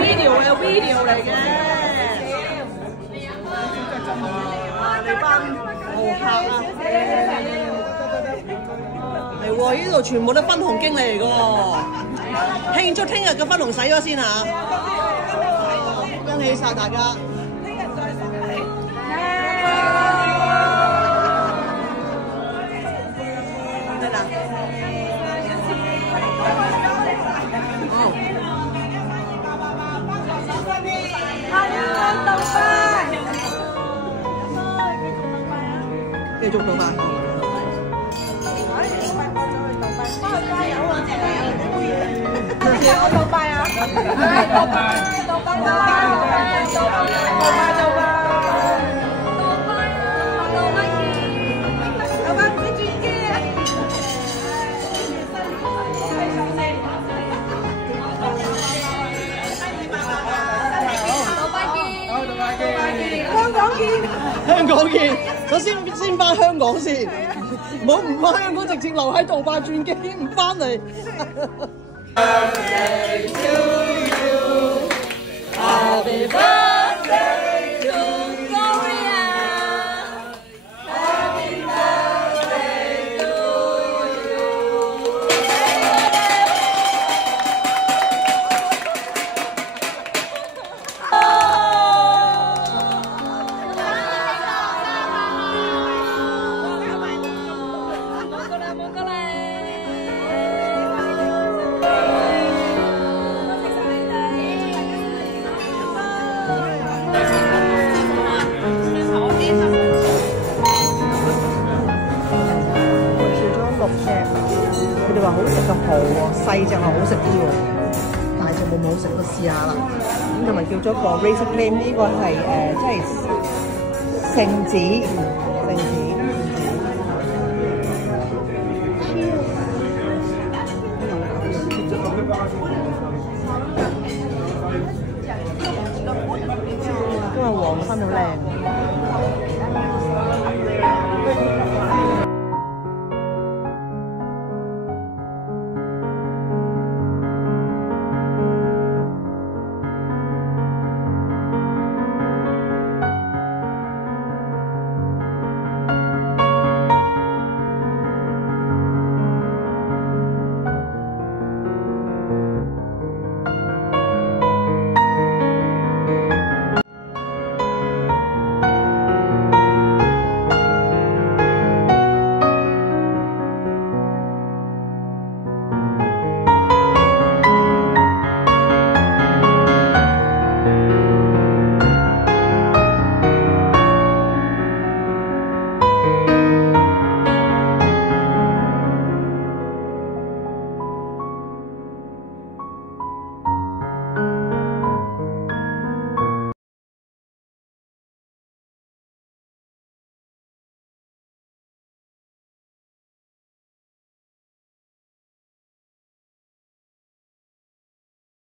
video 有 video 嚟嘅，你班豪客啊！係喎，呢度全部都分紅經理嚟嘅喎，慶祝聽日嘅分紅使咗先嚇，恭喜晒大家！聽日再洗。得啦。繼續倒吧。我倒拜啊！倒拜，倒拜，倒拜，倒拜，倒拜。有冇唔轉機啊？倒拜見，香港見，香港見。我先翻香港先，唔好唔翻香港，直接留喺杜拜轉機，唔翻嚟。Birthday to you, happy birthday to Gloria, happy birthday to you. 佢哋話好食嘅蠔喎，細隻係好食啲喎，大隻冇唔好食，我試下啦。咁同埋叫咗個 Razor Flame， 呢個係即係聖子。